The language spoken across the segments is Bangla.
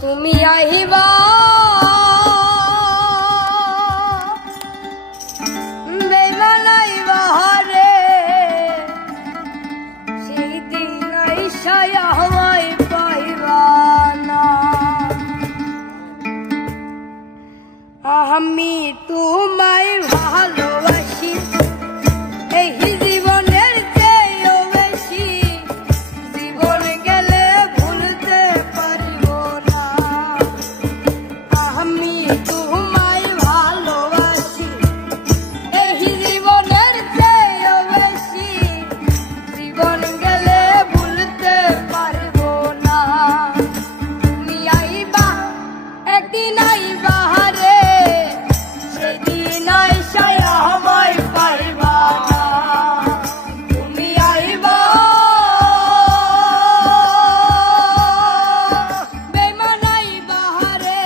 তুমি আহিবা বেমানাইবা রে সেই দিন আইসায় আমায় পাইবা না। আমি তোমায় ভালোবাসি এই জীবনের চেয়েও বেশি, জীবন গেলে ভুলতে পারব না। আমি তোমায় ভালোবাসি এই জীবনের চেয়েও বেশি, জীবন গেলে ভুলতে পারব না। তুমি আইবা একদিন আইবা রে সেদিন আইসায় আমায় পাইবা না। তুমি আইবা বেমান আইবা রে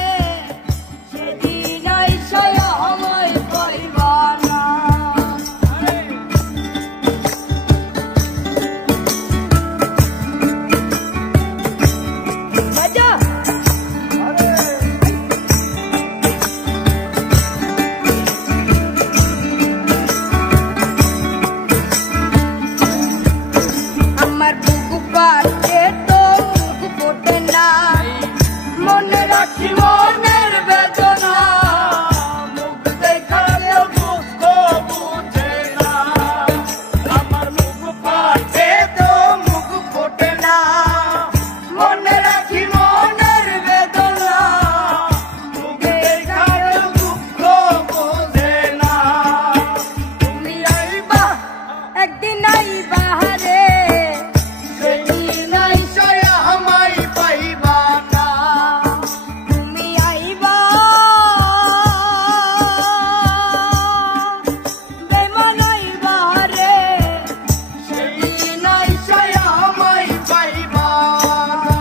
সেদিন আইসায় আমায় পাইবা না। বাজা আমার বুকু পাতে তো মুখ ফোটে না, মনে রাখি মনের বেদনা, মুখ দেখালে দুঃখ বুঝে না। আমার মুখ পাতে তো মুখ ফোটে না, মনে রাখি মনের বেদনা, মুখ দেখালে দুঃখ বুঝে না। তুমি আইবা একদিন আইবা রে সেদিন আইসায় আমায় পাইবা না। তুমি আইবা বেমান আইবা রে সেদিন আইসায় আমায় পাইবা না।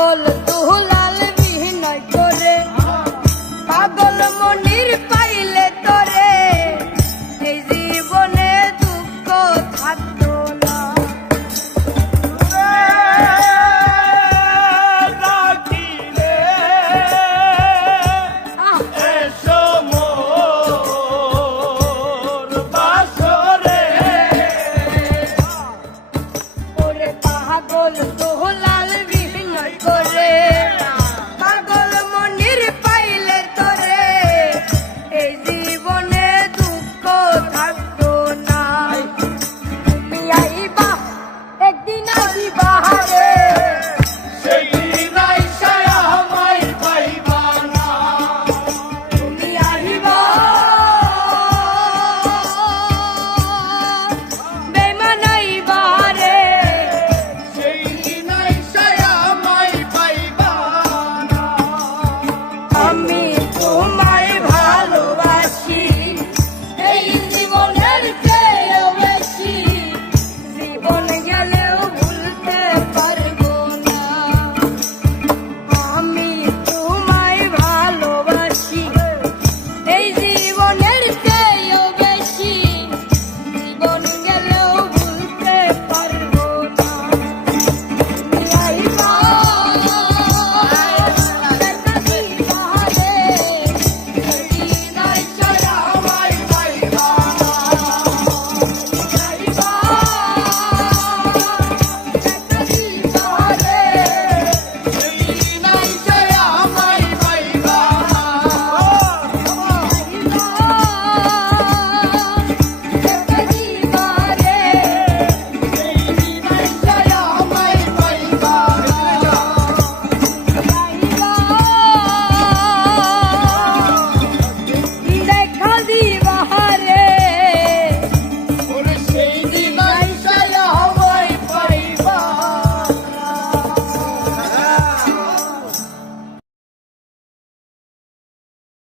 পাগল তুই